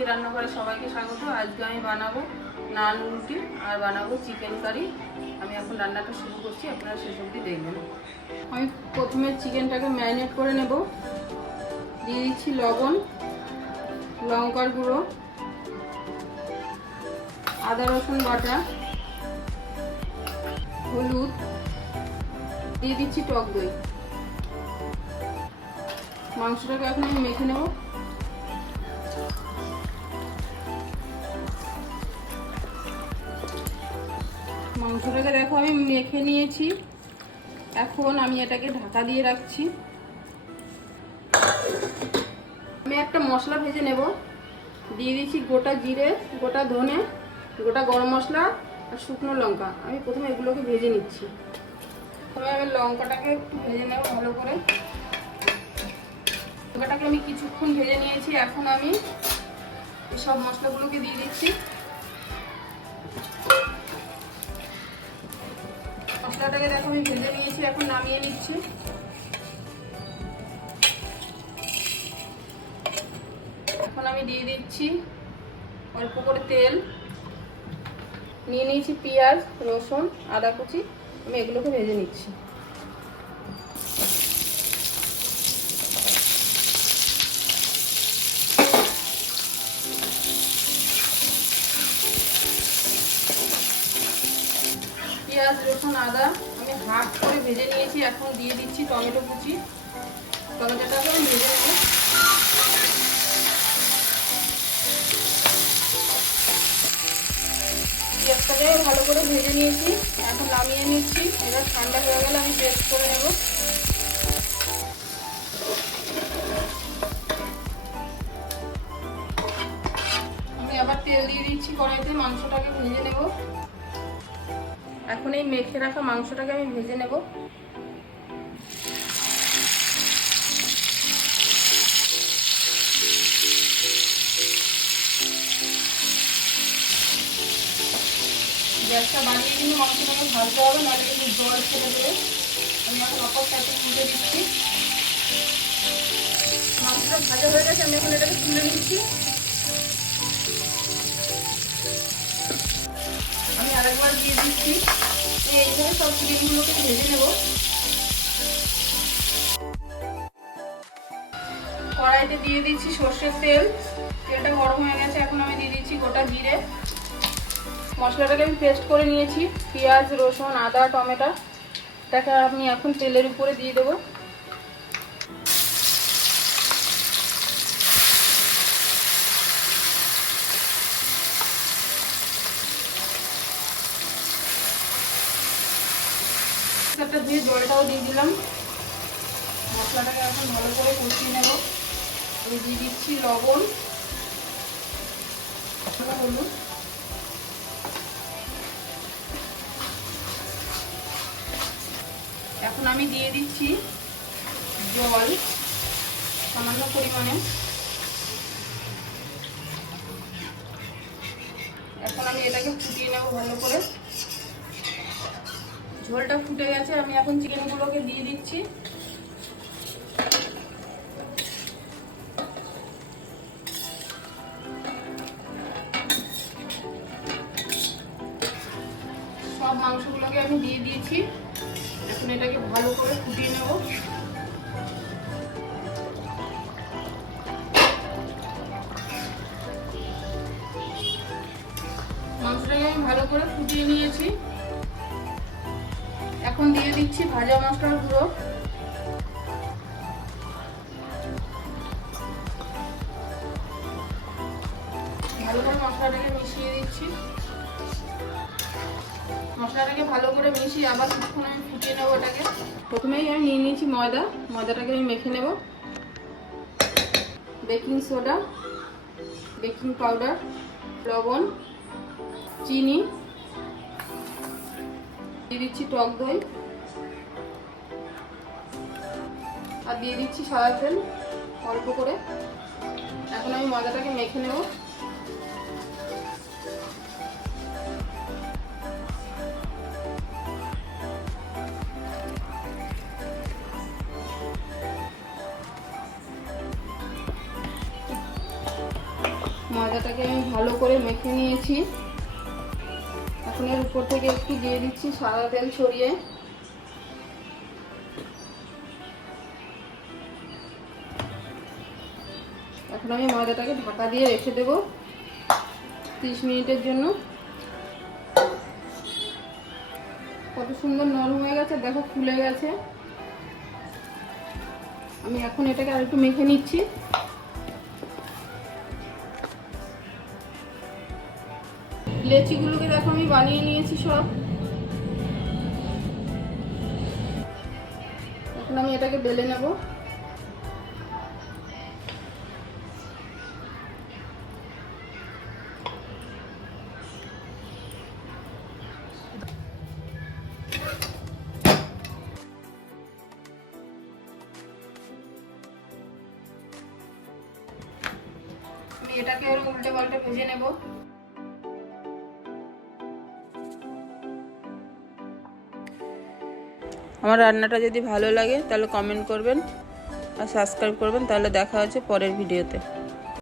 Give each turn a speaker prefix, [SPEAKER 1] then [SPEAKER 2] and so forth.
[SPEAKER 1] তৃপ্তি রান্না করে সবাইকে স্বাগত। আজকে আমি বানাবো নান রুটি আর বানাবো চিকেন কারি। আমি এখন রান্নাটা শুরু করছি, আপনারা শেষ অবধি দেখবেন। আমি প্রথমে চিকেনটাকে ম্যারিনেট করে নেব। দিয়ে দিচ্ছি লবণ, লঙ্কার গুঁড়ো, আদা রসুন বাটা, হলুদ, দিয়ে দিচ্ছি টক দই। মাংসটাকে এখন আমি মেখে নেব। মাংসটাকে দেখো আমি মেখে নিয়েছি। এখন আমি এটাকে ঢাকা দিয়ে রাখছি। আমি একটা মশলা ভেজে নেব। দিয়ে দিচ্ছি গোটা জিরে, গোটা ধনে, গোটা গরম মশলা আর শুকনো লঙ্কা। আমি প্রথমে এগুলোকে ভেজে নিচ্ছি। তবে আমি লঙ্কাটাকে একটু ভেজে নেব ভালো করে। লঙ্কাটাকে আমি কিছুক্ষণ ভেজে নিয়েছি। এখন আমি সব মশলাগুলোকে দিয়ে দিচ্ছি। মশলাটাকে দেখো, আমি ভেজে নিয়েছি, এখন নামিয়ে নিচ্ছি। এখন আমি দিয়ে দিচ্ছি অল্প করে তেল। নিয়ে নিয়েছি পেঁয়াজ, রসুন, আদা কুচি, আমি এগুলোকে ভেজে নিচ্ছি। পেঁয়াজ, রসুন, আদা আমি হাফ করে ভেজে নিয়েছি, এখন দিয়ে দিচ্ছি টমেটো কুচি। টমেটোটাকে আমি ভেজে নেব। পেঁয়াজটাকে ভালো করে ভেজে নিয়েছি। এখন নামিয়ে নিচ্ছি। এবার ঠান্ডা হয়ে গেলে আমি পেস্ট করে নেব। আমি আবার তেল দিয়ে দিচ্ছি কড়াইতে, মাংসটাকে ভেজে নেব। এখন এই মেখে রাখা মাংসটাকে আমি ভেজে নেব। গ্যাসটা বাড়িয়ে কিন্তু মাংসটাকে ভাজতে হবে, নাহলে কিন্তু জল ছেড়ে দেবে। আমি এখন অপর সাইডে তুলে দিচ্ছি। মাংসটা ভাজা হয়ে গেছে, আমি এখন এটাকে তুলে নিচ্ছি। আমি আরেকবার দিয়ে দিচ্ছি। এইভাবে সব চিকেনগুলোকে ভেজে নেব। কড়াইতে দিয়ে দিচ্ছি সর্ষের তেল। তেলটা গরম হয়ে গেছে, এখন আমি দিয়ে দিচ্ছি গোটা জিরে। মশলাটাকে আমি পেস্ট করে নিয়েছি। পেঁয়াজ, রসুন, আদা, টমেটো। এটাকে আমি এখন তেলের উপরে দিয়ে দেবো। একটা দিয়ে জলটাও দিয়ে দিলাম। মশলাটাকে এখন ভালো করে কষিয়ে নেব। আমি দিয়ে দিচ্ছি লবণ। হলুদ। এখন আমি দিয়ে দিচ্ছি জল সামান্য পরিমাণে। এখন আমি এটাকে ফুটিয়ে নেব ভালো করে। ঝোলটা ফুটে গেছে, আমি এখন চিকেনগুলোকে দিয়ে দিচ্ছি। সব মাংসগুলোকে আমি দিয়ে দিয়েছি। এখন এটাকে ভালো করে ফুটিয়ে নেব। মাংসটাকে আমি ভালো করে ফুটিয়ে নিয়েছি। এখন দিয়ে দিচ্ছি ভাজা মশলার গুঁড়ো। ভালো করে মশলাটাকে মিশিয়ে দিচ্ছি। মশলাটাকে ভালো করে মিশিয়ে আবার কিছুক্ষণ আমি ফুটিয়ে নেব ওটাকে। প্রথমেই আমি নিয়ে নিয়েছি ময়দা। ময়দাটাকে আমি মেখে নেব। বেকিং সোডা, বেকিং পাউডার, লবণ, চিনি। দিয়ে দিচ্ছি টক দই। আর দিয়ে দিচ্ছি সাদা তেল, অল্প করে। এখন আমি ময়দাটাকে মেখে নেব। ময়দাটাকে আমি ভালো করে মেখে নিয়েছি। এখন এর উপর থেকে একটু দিয়ে দিচ্ছি সাদা তেল ছড়িয়ে। এখন আমি ময়দাটাকে ঢাকা দিয়ে রেখে দেবো তিরিশ মিনিটের জন্য। কত সুন্দর নরম হয়ে গেছে, দেখো ফুলে গেছে। আমি এখন এটাকে আরেকটু মেখে নিচ্ছি। লেচিগুলোকে দেখো, আমি বানিয়ে নিয়েছি সব। এখন আমি এটাকে বেলে নেব। এটাকে ওর উল্টে পাল্টে ভেজে নেব। আমার রান্নাটা যদি ভালো লাগে, তাহলে কমেন্ট করবেন আর সাবস্ক্রাইব করবেন, তাহলে দেখা হচ্ছে পরের ভিডিওতে।